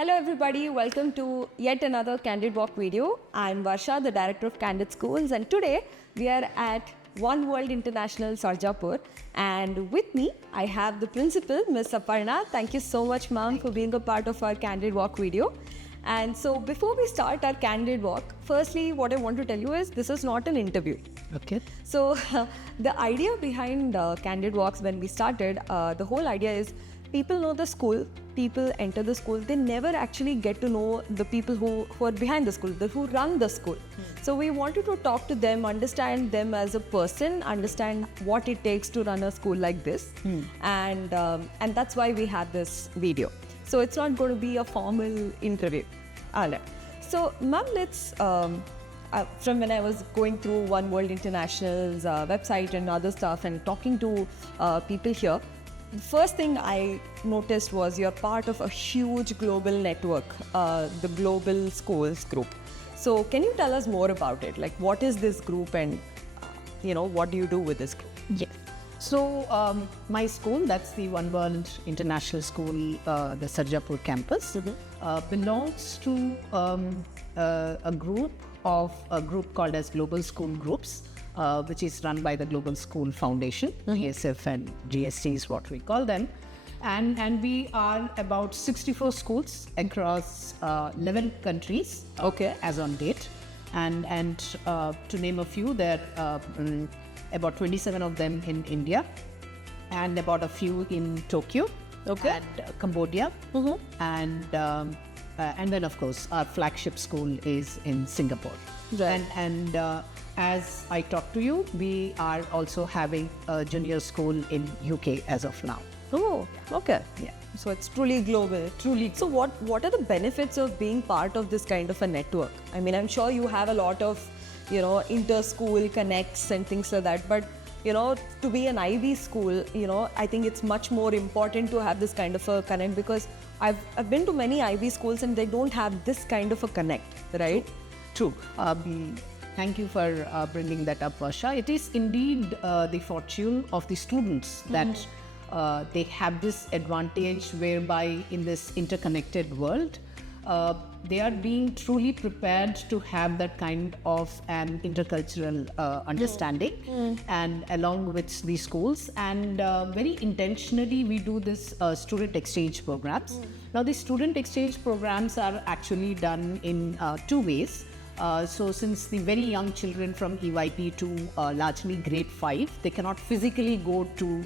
Hello everybody, welcome to yet another Candid Walk video. I'm Varsha, the Director of Candid Schools, and today we are at One World International Sarjapur, and with me I have the principal, Ms. Aparna. Thank you so much, ma'am, for being a part of our Candid Walk video. And so before we start our Candid Walk, firstly what I want to tell you is this is not an interview. Okay. So the idea behind Candid Walks when we started, the whole idea is people know the school, people enter the school, they never actually get to know the people who are behind the school, who run the school. So we wanted to talk to them, understand them as a person, understand what it takes to run a school like this. And that's why we had this video. So it's not going to be a formal interview. Alright. So ma'am, let's, from when I was going through One World International's website and other stuff and talking to people here, the first thing I noticed was you're part of a huge global network, the Global Schools Group. So can you tell us more about it? Like, what is this group and, what do you do with this group? Yes. So my school, that's the One World International School, the Sarjapur campus, belongs to a group called as Global School Groups, which is run by the Global School Foundation, GSF and GST is what we call them. And we are about 64 schools across 11 countries as on date. And to name a few, there are about 27 of them in India and about a few in Tokyo and Cambodia. And then, of course, our flagship school is in Singapore. Right. And as I talk to you, we are also having a junior school in UK as of now. Oh, okay. Yeah. So it's truly global. Truly. So what are the benefits of being part of this kind of a network? I mean, I'm sure you have a lot of, inter-school connects and things like that. But, to be an IB school, I think it's much more important to have this kind of a connect, because I've been to many IB schools and they don't have this kind of a connect, right? True. Thank you for bringing that up, Varsha. It is indeed the fortune of the students that they have this advantage whereby in this interconnected world, they are being truly prepared to have that kind of an intercultural understanding and along with the schools. And very intentionally, we do this student exchange programs. Now, the student exchange programs are actually done in two ways. So since the very young children from EYP to largely grade 5, they cannot physically go to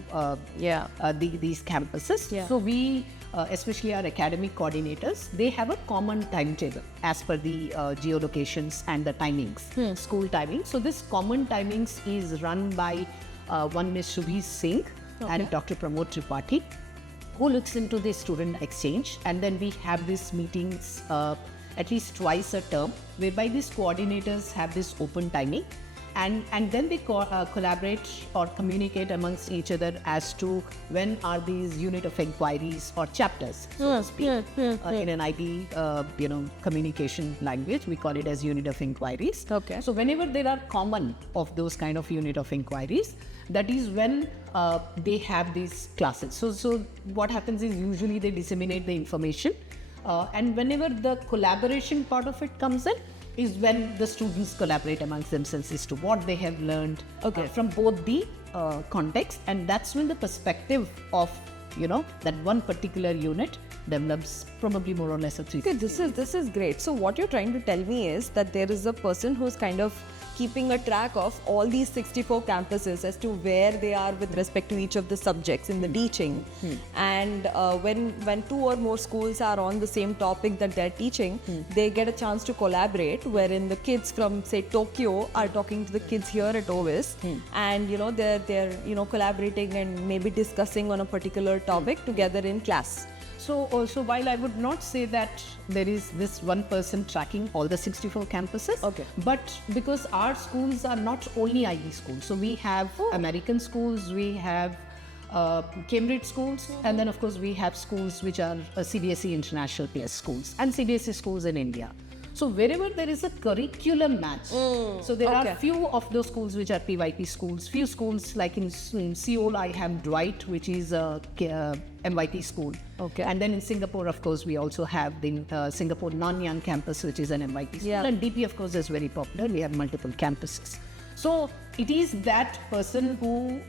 these campuses. Yeah. So we, especially our academic coordinators, they have a common timetable as per the geolocations and the timings, school timings. So this common timings is run by one Ms. Shubhi Singh and Dr. Pramod Tripathi, who looks into the student exchange. And then we have these meetings at least twice a term, whereby these coordinators have this open timing, and then they collaborate or communicate amongst each other as to when are these unit of inquiries or chapters, so to speak. In an IB, communication language, we call it as unit of inquiries. Okay. So whenever there are common of those kind of unit of inquiries, that is when they have these classes. So what happens is usually they disseminate the information. And whenever the collaboration part of it comes in, is when the students collaborate amongst themselves as to what they have learned from both the context, and that's when the perspective of that one particular unit develops probably more or less a 360. Okay, this is great. So what you're trying to tell me is that there is a person who's kind of keeping a track of all these 64 campuses as to where they are with respect to each of the subjects in the teaching. And when two or more schools are on the same topic that they're teaching, they get a chance to collaborate, wherein the kids from, say, Tokyo are talking to the kids here at OVIS, and they're collaborating and maybe discussing on a particular topic together in class. So also, while I would not say that there is this one person tracking all the 64 campuses, but because our schools are not only IB schools, so we have American schools, we have Cambridge schools, and then of course we have schools which are CBSE International Plus schools and CBSE schools in India. So wherever there is a curriculum match, so there okay. are few of those schools which are PYP schools. Few schools like in Seoul, I have Dwight, which is a MYP school. Okay. And then in Singapore, of course, we also have the Singapore Nanyang campus, which is an MYP school. Yeah. And DP, of course, is very popular. We have multiple campuses. So it is that person who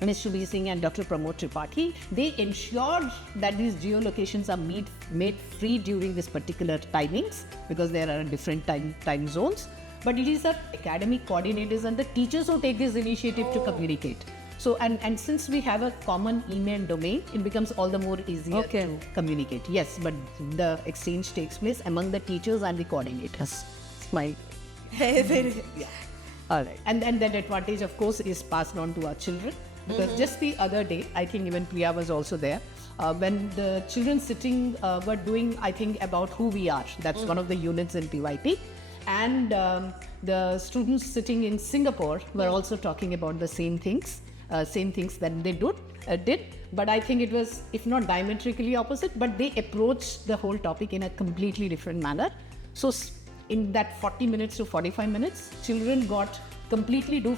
Ms. Shubhi Singh and Dr. Pramod Tripathi, they ensured that these geolocations are made free during this particular timings, because there are different time zones. But it is our academic coordinators and the teachers who take this initiative to communicate. So and since we have a common email domain, it becomes all the more easier to communicate. Yes, but the exchange takes place among the teachers and the coordinators. Smile. Yeah. All right. And that advantage, of course, is passed on to our children. Because just the other day, I think even Priya was also there, when the children sitting were doing, I think, about who we are. That's one of the units in PYP. And the students sitting in Singapore were also talking about the same things that they did. But I think it was, if not diametrically opposite, but they approached the whole topic in a completely different manner. So in that 40 minutes to 45 minutes, children got completely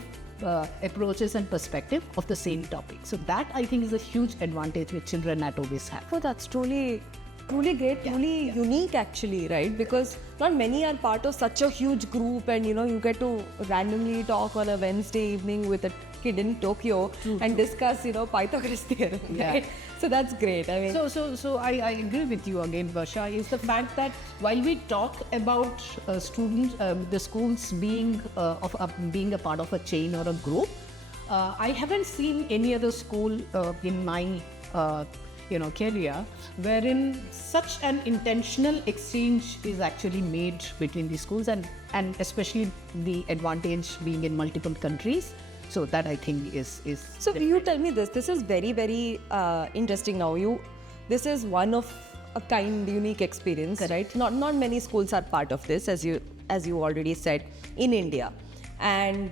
approaches and perspective of the same topic. So that, I think, is a huge advantage which children at OBIS have. Oh, that's truly great, truly unique actually, right? Because not many are part of such a huge group, and you get to randomly talk on a Wednesday evening with a kid in Tokyo and discuss Pythagoras theorem, right? So that's great. I mean, So I agree with you again, Varsha, is the fact that while we talk about students, the schools being being a part of a chain or a group, I haven't seen any other school in my career wherein such an intentional exchange is actually made between the schools, and especially the advantage being in multiple countries. So that, I think, is so you tell me this. This is very, very interesting. Now, this is one of a kind, unique experience, right? Not many schools are part of this, as you already said, in India, and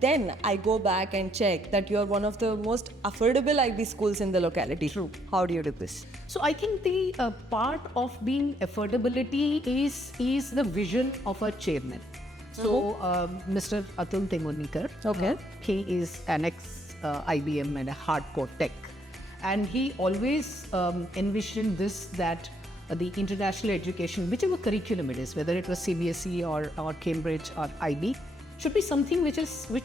then I go back and check that you're one of the most affordable IB schools in the locality. True. How do you do this? So I think the part of being affordability is the vision of our chairman. So Mr. Atul Temunikar, he is an ex-IBM and a hardcore tech. And he always envisioned this, that the international education, whichever curriculum it is, whether it was CBSE or Cambridge or IB, should be something which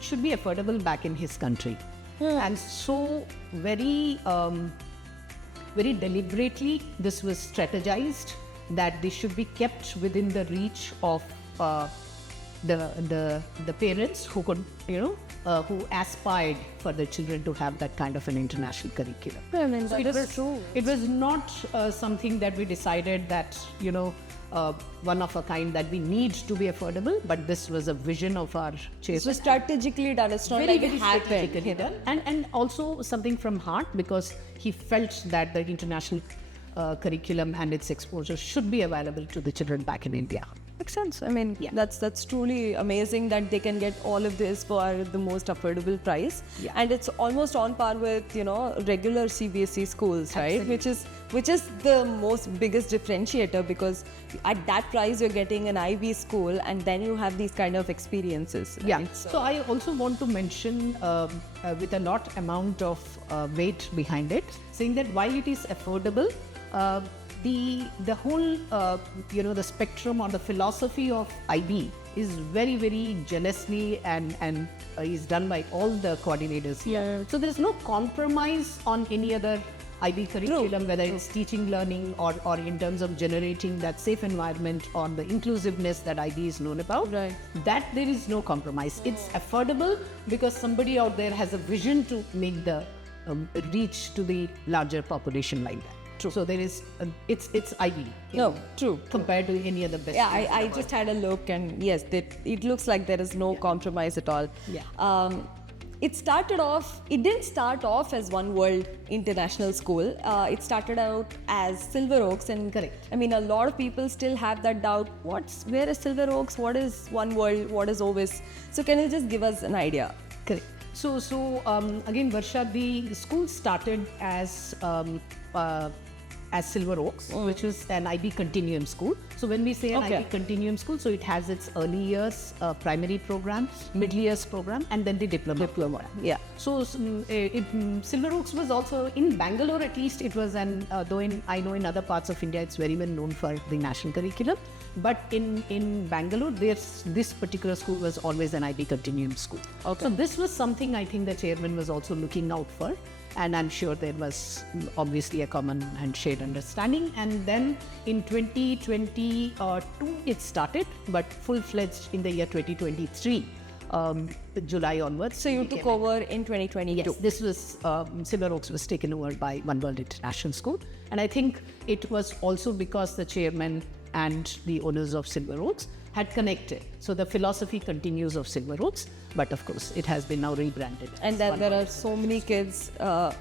should be affordable back in his country. And so very deliberately this was strategized, that they should be kept within the reach of the parents who could who aspired for their children to have that kind of an international curriculum. I mean, So it was not something that we decided that one of a kind that we need to be affordable, but this was a vision of our chairman. So strategically done. It's not Very, like very it happened. strategically done, and also something from heart, because he felt that the international curriculum and its exposure should be available to the children back in India. Makes sense. I mean, that's truly amazing that they can get all of this for the most affordable price, and it's almost on par with regular CBSE schools, right? Which is the most biggest differentiator, because at that price you're getting an IB school, and then you have these kind of experiences. Right? Yeah. So I also want to mention with a lot amount of weight behind it, saying that while it is affordable, the whole the spectrum or the philosophy of IB is very, very jealously and is done by all the coordinators here. So there's no compromise on any other IB curriculum, whether it's teaching, learning, or in terms of generating that safe environment or the inclusiveness that IB is known about. Right. That there is no compromise. It's affordable because somebody out there has a vision to make the reach to the larger population like that. True. So there is, it's IB. No, true. Compared to any other best. Yeah, I just had a look, and yes, it looks like there is no compromise at all. Yeah. It didn't start off as One World International School. It started out as Silver Oaks, and correct. I mean, a lot of people still have that doubt. Where is Silver Oaks? What is One World? What is OBIS? So can you just give us an idea? Correct. So again, Varsha, the school started as as Silver Oaks, which is an IB Continuum school. So when we say an Okay. IB Continuum school, so it has its early years primary program, middle years program, and then the diploma. Yeah. So Silver Oaks was also in Bangalore, at least it was I know in other parts of India it's very well known for the national curriculum. But in Bangalore, this particular school was always an IB Continuum school. Okay. So this was something I think the chairman was also looking out for. And I'm sure there was obviously a common and shared understanding. And then in 2022 it started, but full-fledged in the year 2023, July onwards. So you took over in 2022. Yes, this was Silver Oaks was taken over by One World International School, and I think it was also because the chairman and the owners of Silver Oaks had connected. So the philosophy continues of Silver Oaks, but of course it has been now rebranded. And then there are so many kids of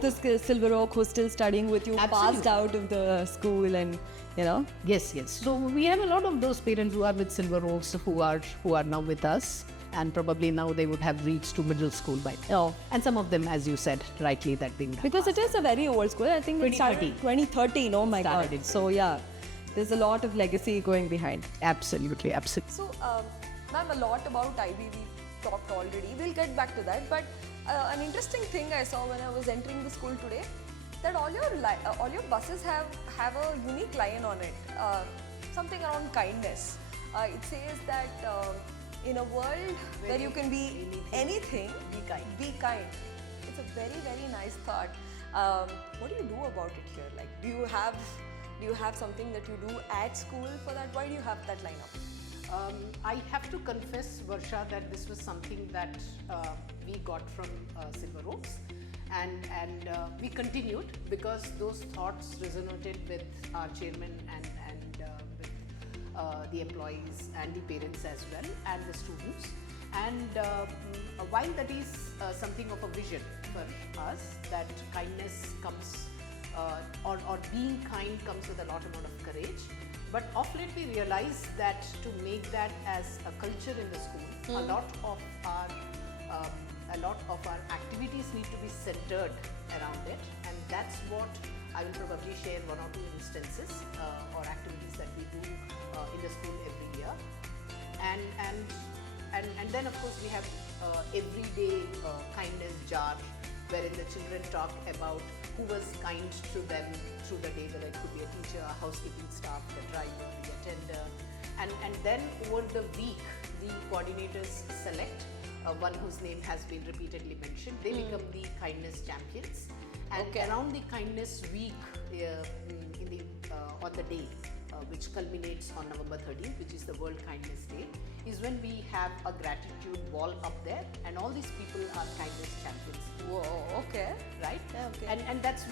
the Silver Oak who's still studying with you, Absolutely. passed out of the school, and you know. Yes. So we have a lot of those parents who are with Silver Oaks who are now with us, and probably now they would have reached to middle school by now. Oh. And some of them, as you said rightly, that they would have Because it is a very old school. I think it started 2013. Oh my Started God. in So yeah, there's a lot of legacy going behind. absolutely. So, ma'am, a lot about IB we talked already. We'll get back to that. But an interesting thing I saw when I was entering the school today, that all your buses have a unique line on it, something around kindness. It says that in a world where you can be anything, Be kind. Be kind. It's a very, very nice thought. What do you do about it here? Like, do you have something that you do at school for that? Why do you have that lineup? I have to confess, Varsha, that this was something that we got from Silver Oaks, and we continued because those thoughts resonated with our chairman and with the employees and the parents as well, and the students. And while that is something of a vision for us, that kindness comes or being kind comes with a lot amount of courage. But of late we realized that to make that as a culture in the school, a lot of our activities need to be centered around it, and that's what I will probably share one or two instances or activities that we do in the school every year. And then of course we have everyday kindness jar, wherein the children talk about who was kind to them through the day, whether it could be a teacher, a housekeeping staff, the driver, the attender. And then over the week, the coordinators select one whose name has been repeatedly mentioned. They become the kindness champions. And around the kindness week on the day, which culminates on November 13th, which is the World Kindness Day, is when we have a gratitude wall up there, and all these people are kindness champions. Whoa, okay. Right? Okay. And that's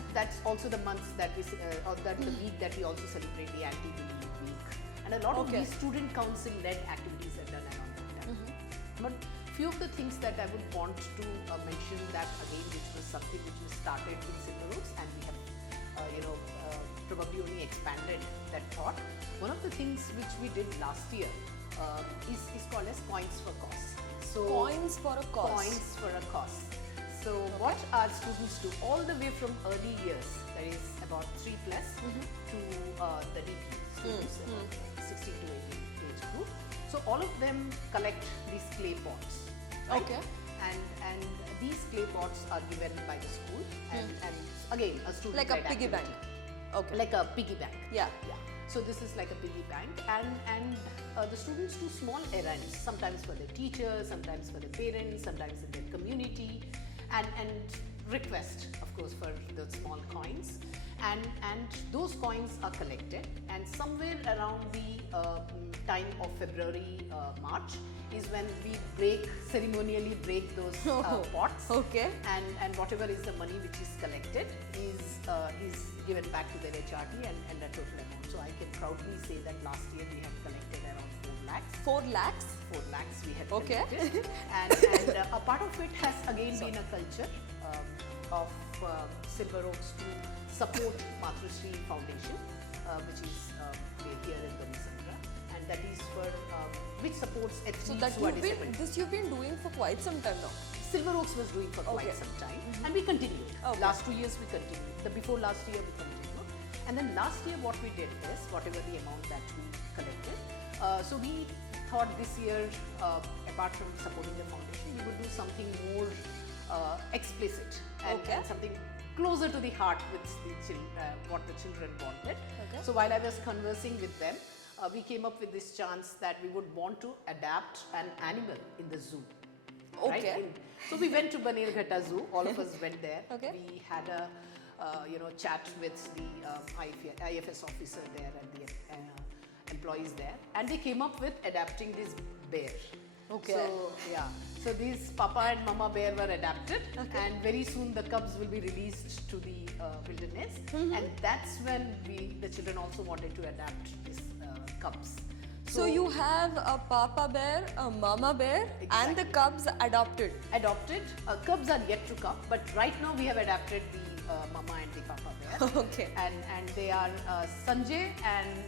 also the month that we or that the week that we also celebrate the anti-bullying week. And a lot of these student council led activities are done around that time. But few of the things that I would want to mention that again, which was something which was started in Silver Oaks, and we have probably only expanded that thought. One of the things which we did last year is called as Coins for Cause. So Coins for a cause. Coins for a cause. So what our students do all the way from early years, that is about 3+ to the DP students, 16 to 18 age group. So all of them collect these clay pots. Right? Okay. And these clay pots are given by the school, and again a student Like a piggy bank. Okay. like a piggy bank. Yeah. So this is like a piggy bank, and the students do small errands, sometimes for their teachers, sometimes for their parents, sometimes in their community, and request, of course, for the small coins, and those coins are collected, and somewhere around the time of February, March is when we ceremonially break those pots. Okay. And whatever is the money which is collected is given back to their HRT and a total amount. So I can proudly say that last year we have collected around 4 lakhs. 4 lakhs? 4 lakhs we have Okay. collected. and a part of it has again been a culture of Silver Oaks to support Matrushri Foundation, which is here in Garisandra, and that is for which supports athletes So that who are disabled. you've been doing for quite some time now. Silver Oaks was doing for quite some time, and we continued. Okay. Last 2 years we continued. The before last year we continued, And then last year what we did is, whatever the amount that we collected, so we thought this year, apart from supporting the foundation, we would do something more explicit and something closer to the heart with what the children wanted. Okay. So while I was conversing with them, we came up with this chance that we would want to adapt an animal in the zoo. Okay. Right? So we went to Banerghatta Zoo. All of us went there. Okay. We had a chat with the IFS officer there and the employees there, and they came up with adapting this bear. Okay. So yeah. So these Papa and Mama bear were adapted, and very soon the cubs will be released to the wilderness, and that's when the children also wanted to adapt these cubs. So you have a Papa bear, a Mama bear, and the Exactly. cubs adopted. Adopted. Cubs are yet to come, but right now we have adapted the Mama and the Papa bear. Okay. And they are Sanjay and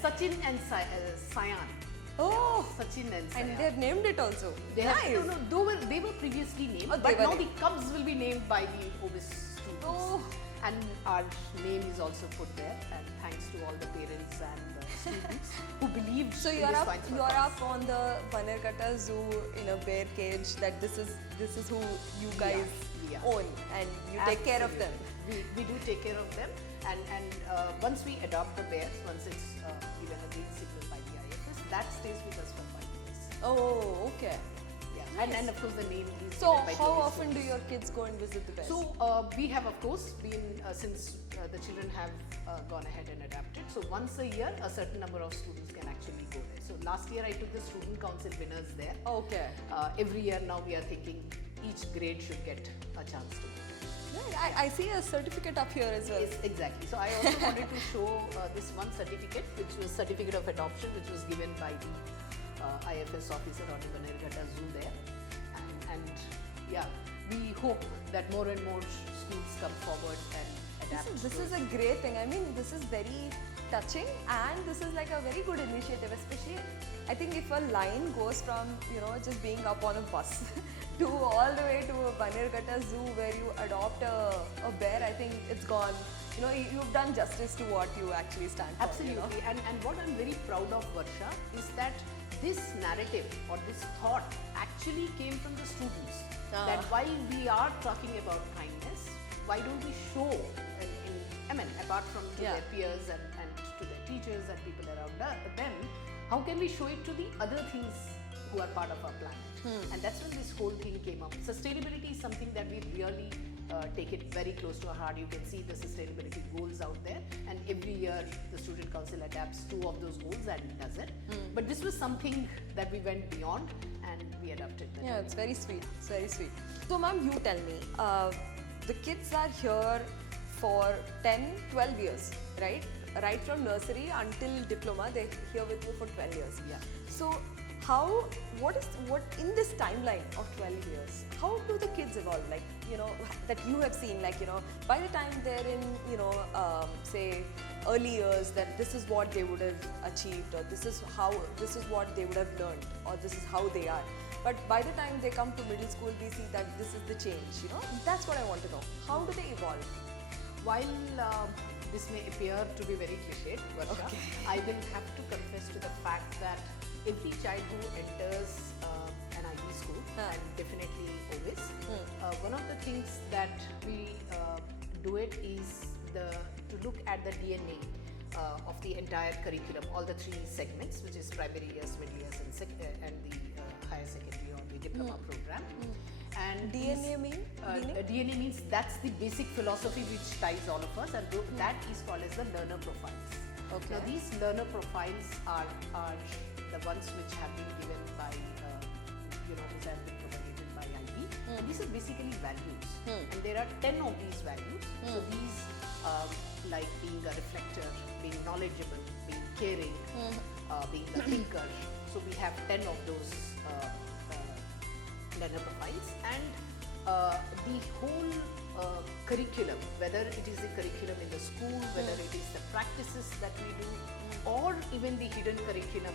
Sachin and Sayan. Oh, Sachin and Sayan. and they've named it also. They have, nice. no, they were previously named, Oh, they but were now named. the cubs will be named by the OBIS students. Oh. And our name is also put there, and thanks to all the parents and students who believed So in you're this up, Science for you're Cause. up on the Banerghatta Zoo in a bear cage. That this is who you guys Yeah. own, and you take care of them. Absolutely. We do take care of them, and once we adopt the bears, once it's given a green signal by the IFS, that stays with us for 5 years. Oh, okay. Yeah, and of course the name is So given by how Tourist often do Tours. your kids go and visit the bears? So we have of course been since the children have gone ahead and adapted. So once a year, a certain number of students can actually go there. So last year I took the student council winners there. Okay. Every year now we are thinking each grade should get a chance to go. Yeah, I see a certificate up here as well. Yes, exactly. So I also wanted to show this one certificate, which was certificate of adoption, which was given by the IFS officer on the Banerghatta Zoo there, and yeah, we hope that more and more schools come forward and adapt. This is a great thing. I mean, this is very touching, and this is like a very good initiative. Especially, I think if a line goes from just being up on a bus to all the way to a Banerghatta Zoo where you adopt a bear, I think it's gone. You've done justice to what you actually stand for. Absolutely, and what I'm very proud of, Varsha, is that this narrative or this thought actually came from the students. That while we are talking about kindness, why don't we show, apart from to their peers and to their teachers and people around them, how can we show it to the other things who are part of our planet? And that's when this whole thing came up. Sustainability is something that we really take it very close to our heart. You can see the sustainability goals out there, and every year the student council adapts 2 of those goals and does it. But this was something that we went beyond and we adapted. Yeah, it's very sweet. It's very sweet. So, ma'am, you tell me, the kids are here for 10, 12 years, right? Right from nursery until diploma, they're here with you for 12 years. Yeah. So, what in this timeline of 12 years, how do the kids evolve? Like, that you have seen, like, by the time they're in, say, early years, that this is what they would have achieved, or this is what they would have learned, or this is how they are. But by the time they come to middle school, we see that this is the change, That's what I want to know. How do they evolve? While this may appear to be very cliched, Varsha, I will have to confess to the fact that every child who enters an IB school, and definitely OBIS, one of the things that we do it is to look at the DNA of the entire curriculum, all the 3 segments, which is primary years, middle years, and the higher secondary or the diploma program. And DNA meaning? DNA means that's the basic philosophy which ties all of us, and that is called as the learner profiles. Okay. Now these learner profiles are the ones which have been given by, which have been propagated by IB. And these are basically values, and there are 10 of these values. So these, like being a reflector, being knowledgeable, being caring, being a thinker. So we have 10 of those learner profiles, and the whole curriculum, whether it is the curriculum in the school, whether it is the practices that we do, or even the hidden curriculum,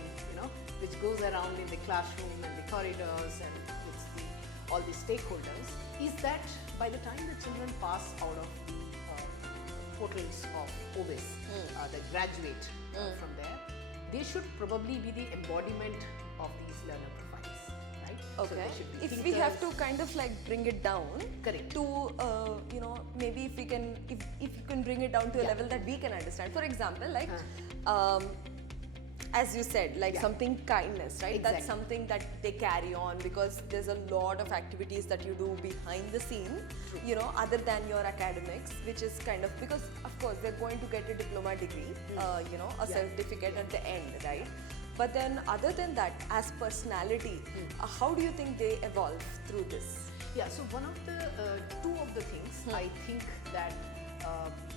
which goes around in the classroom and the corridors and with all the stakeholders, is that by the time the children pass out of the portals of OBIS, that graduate from there, they should probably be the embodiment of these learner profiles, right? So Okay. they should be If we have to thinkers. kind of like bring it down Correct. to, maybe if we can, if you can bring it down to a Yeah. level that we can understand. For example, like, as you said, like Yeah. something kindness, right? That's Exactly. something that they carry on because there's a lot of activities that you do behind the scene, other than your academics, which is kind of, because of course they're going to get a diploma degree, a Yeah. certificate at the end, right? But then other than that, as personality, how do you think they evolve through this? Yeah, so one of the two of the things I think that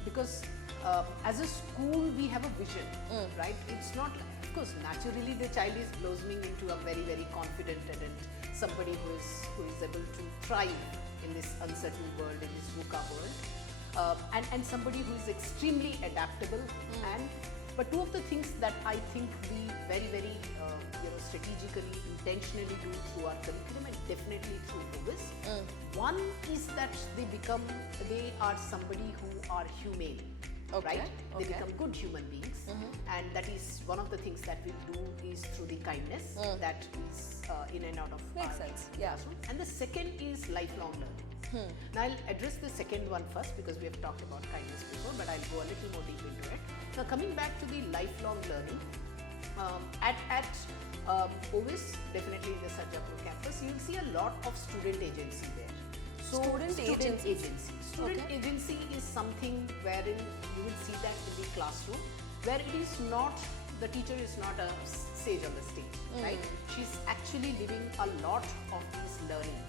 because as a school we have a vision, right? It's not, of course, naturally the child is blossoming into a very, very confident adult, somebody who is able to thrive in this uncertain world, in this VUCA world, and somebody who is extremely adaptable. But two of the things that I think we very, very strategically, intentionally do through our curriculum and definitely through OBIS. One is that they are somebody who are humane, Okay, right? They okay. become good human beings, and that is one of the things that we do is through the kindness that is in and out of Makes our sense, yeah. classroom. And the second is lifelong learning. Now I'll address the second one first because we have talked about kindness before, but I'll go a little more deep into it. Now coming back to the lifelong learning, at OBIS, definitely in the Sarjapur campus, you'll see a lot of student agency there. So Student agency. Student Okay. agency is something wherein you will see that in the classroom, where it is not, the teacher is not a sage on the stage, right? She's actually living a lot of this learning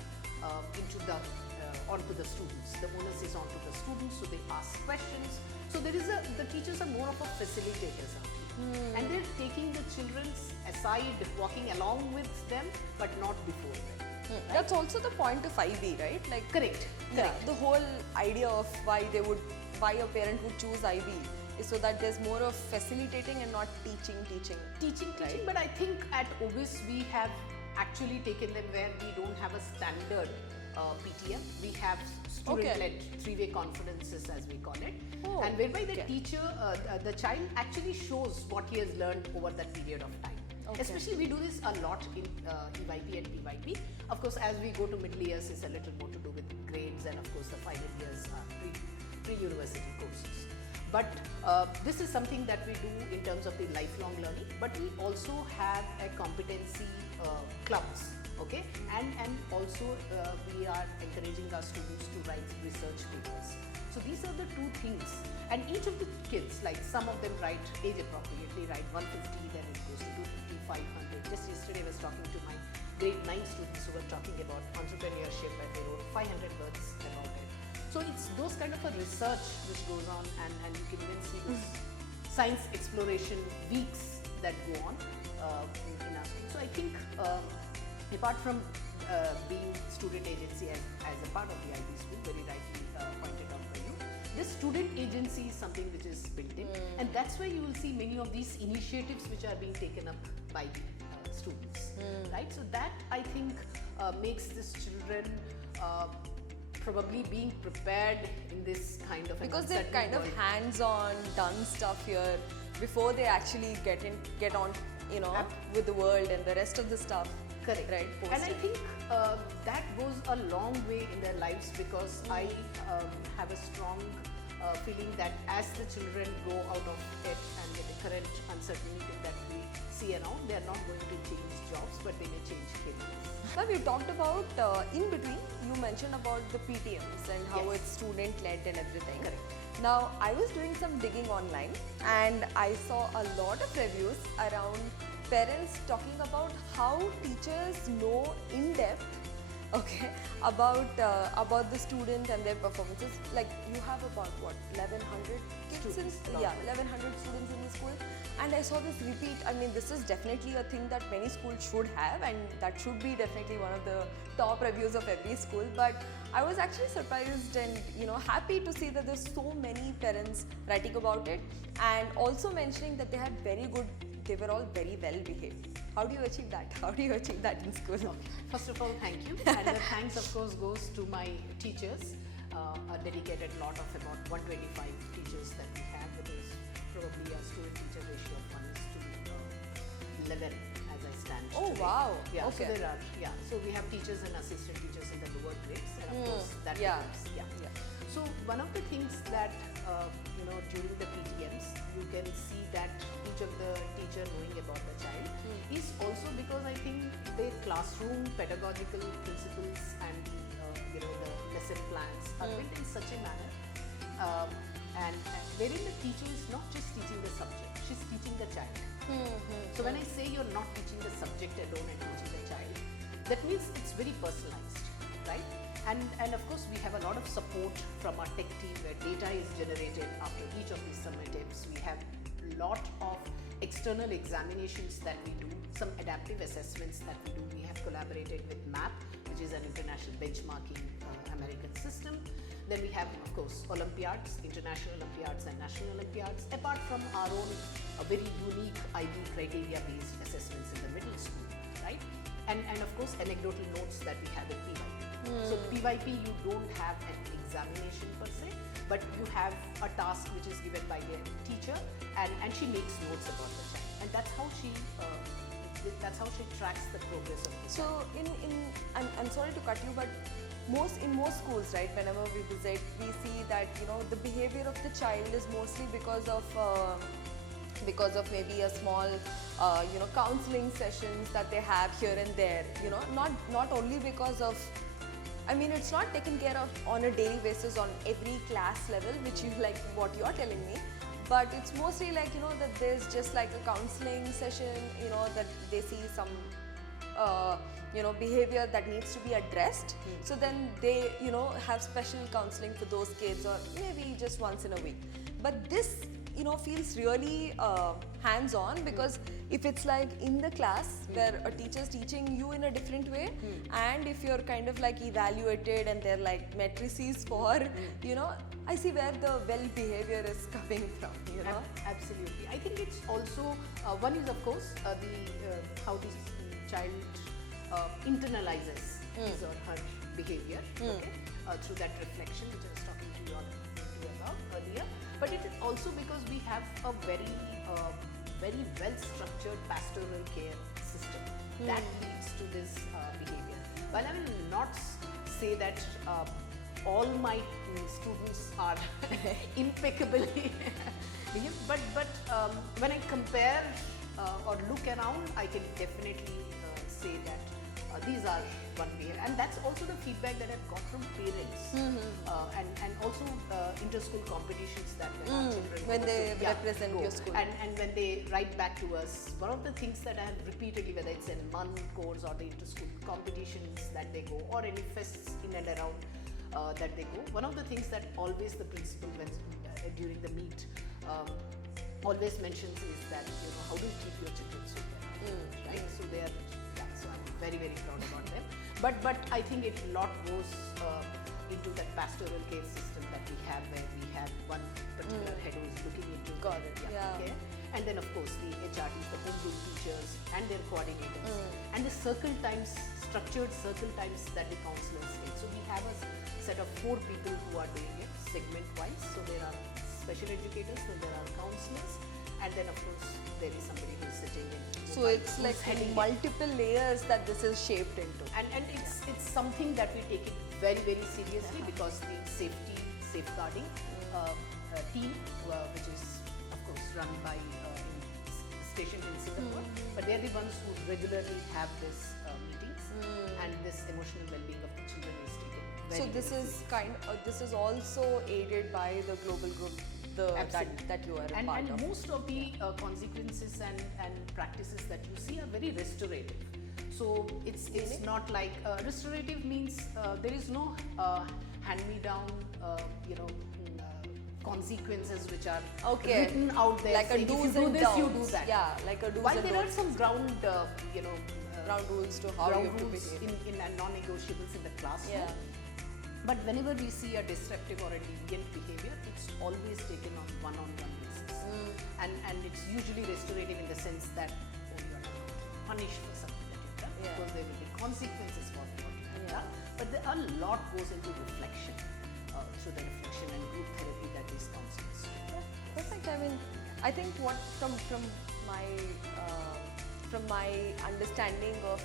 onto the students. The onus is onto the students, so they ask questions. So the teachers are more of a facilitators out here. And they're taking the children aside, walking along with them, but not before them. That's also the point of IB, right? Like, Correct. yeah, the whole idea of why a parent would choose IB is so that there's more of facilitating and not teaching. Teaching, but I think at OBIS we have actually taken them where we don't have a standard PTM. We have student-led three-way conferences, as we call it, Oh, and whereby the okay. teacher, the child actually shows what he has learned over that period of time. Okay. Especially we do this a lot in EYP and PYP. Of course, as we go to middle years, it's a little more to do with grades, and of course the final years are pre-university courses. But this is something that we do in terms of the lifelong learning, but we also have a competency clubs, okay? And also we are encouraging our students to write research papers. So these are the two things. And each of the kids, like some of them write age appropriately, write 150, then it goes to 250, 500. Just yesterday I was talking to my grade 9 students who were talking about entrepreneurship, and they wrote 500 words about it. So it's those kind of a research which goes on, and you can even see this science exploration weeks that go on in our school. So I think apart from being student agency as a part of the IB school, very rightly pointed out by you, this student agency is something which is built in, and that's why you will see many of these initiatives which are being taken up by the students, right? So that I think makes these children probably being prepared in this kind of an Because they're uncertain kind of world. hands-on, done stuff here before they actually get on, with the world and the rest of the stuff. Correct. Right. And I post it. think that goes a long way in their lives because I have a strong feeling that as the children grow out of it and the current uncertainty that we see around, they are not going to change jobs, but they may change careers. Now we talked about in between. You mentioned about the PTMs and how Yes. it's student-led and everything. Correct. Now I was doing some digging online and I saw a lot of reviews around parents talking about how teachers know in depth, about the students and their performances. Like you have about what 1,100 kids Students, in, yeah, 1,100 students in the school, and I saw this repeat. I mean, this is definitely a thing that many schools should have, and that should be definitely one of the top reviews of every school. But I was actually surprised and happy to see that there's so many parents writing about it and also mentioning that they were all very well behaved. How do you achieve that? How do you achieve that in school? First of all, thank you. And the thanks, of course, goes to my teachers. a dedicated lot of about 125 teachers that we have, because probably our student-teacher ratio of 1 is to 11 as I stand Oh, today. wow. Yeah, Okay. so there are, so we have teachers and assistant teachers in the lower grades, and of course that Yeah. becomes, So one of the things that, during the PTMs, you can see that each of the teacher knowing about the child is also because I think the classroom pedagogical principles and, the lesson plans are built in such a manner, and wherein the teacher is not just teaching the subject, she's teaching the child. So when I say you're not teaching the subject alone and teaching the child, that means it's very personalized, right? And of course we have a lot of support from our tech team where data is generated after each of these summatives. We have a lot of external examinations that we do, some adaptive assessments that we do. We have collaborated with MAP, which is an international benchmarking American system. Then we have, of course, Olympiads, international Olympiads and national Olympiads, apart from our own very unique IB criteria-based assessments in the middle school, right? And of course, anecdotal notes that we have in PYP. So PYP, you don't have an examination per se, but you have a task which is given by the teacher, and she makes notes about the child, and that's how she tracks the progress of the child. So I'm sorry to cut you, but in most schools, right, whenever we visit, we see that the behavior of the child is mostly because of maybe a small counseling sessions that they have here and there, not only because of, I mean, it's not taken care of on a daily basis on every class level, which you like what you're telling me, but it's mostly like that there's just like a counseling session, that they see some behavior that needs to be addressed. So then they have special counseling for those kids, or maybe just once in a week. But this feels really hands-on, because if it's like in the class where a teacher's teaching you in a different way, and if you're kind of like evaluated and they're like matrices for I see where the well behavior is coming from, Absolutely. I think it's also one is, of course, how this child internalizes his or her behavior, okay, through that reflection which I was talking to you about earlier. But it is also because we have a very well structured pastoral care system that leads to this behavior. While I will not say that all my students are impeccably behaved, but when I compare or look around, I can definitely say that these are one behavior, and that's also the feedback that I've got from parents, and also inter-school competitions that our children when go they to, represent go. your school. And when they write back to us, one of the things that I have repeatedly, whether it's in MUN course or the inter-school competitions that they go, or any fests in and around that they go, one of the things that always the principal, during the meet, always mentions is that how do you keep your children so well, right? So they are, so I'm very proud about them. But I think a lot goes into that pastoral care system that we have, where we have one particular head who is looking into Got it. Yeah. care, and then of course the HRTs, the homeroom teachers, and their coordinators, and the structured circle times that the counselors take. So we have a set of 4 people who are doing it segment wise. So there are special educators, then there are counselors, and then of course there is somebody who's sitting in. So it's like multiple layers that this is shaped into. And it's something that we take it very seriously, because the safeguarding team, which is of course run by stationed in Singapore, but they're the ones who regularly have this meetings, and this emotional well-being of the children is taken very, So this very is seriously. this is also aided by the global group that you are a part And of. most of the consequences and practices that you see are very restorative. So it's not like restorative means there is no hand-me-down, consequences which are written out there. Like a saying, do's if you do and this, don'ts. you do that. Yeah, like a do's While and there are don'ts. some ground, Ground rules to how ground you have to rules behave. in non-negotiables in the classroom. Yeah. But whenever we see a disruptive or a deviant behavior, it's always taken on one-on-one basis. And it's usually restorative in the sense that you are not punished for something that you've done. Yeah. Of course, there will be consequences for what you have done. But a lot goes into reflection. I think what my from my understanding of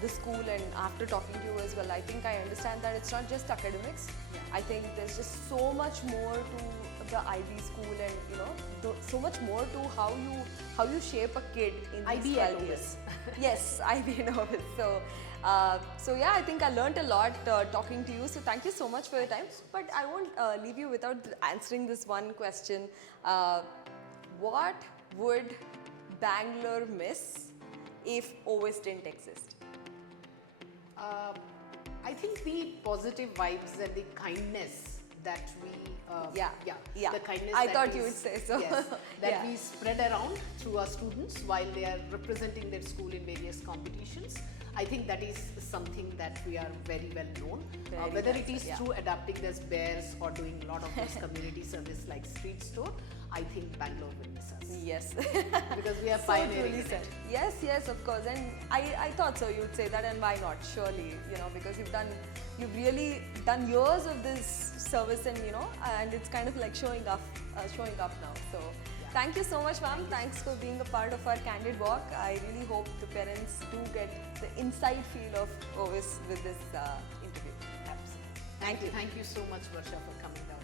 the school and after talking to you as well, I think I understand that it's not just academics. I think there's just so much more to the IB school, and so much more to how you shape a kid in these IB 12 years. Yes, IB Novus. So yeah, I think I learned a lot talking to you. So thank you so much for your time. But I won't leave you without answering this one question. What would Bangalore miss if Ovis didn't exist? I think the positive vibes and the kindness that we the kindness I that thought we you would say so. yes, that Yeah. we spread around through our students while they are representing their school in various competitions. I think that is something that we are very well known. Very Whether well it is said, yeah. through adapting these bears or doing a lot of this community service like street store, I think Bangalore will miss us. Yes. Because we are So pioneering truly in said. it. Yes, yes, of course. And I thought so you'd say that, and why not? Surely, because you've really done years of this service, and it's kind of like showing up now. So thank you so much, ma'am. Thanks for being a part of our Candid Walk. I really hope the parents do get the inside feel of Ovis with this interview. Absolutely. Thank you so much, Varsha, for coming down.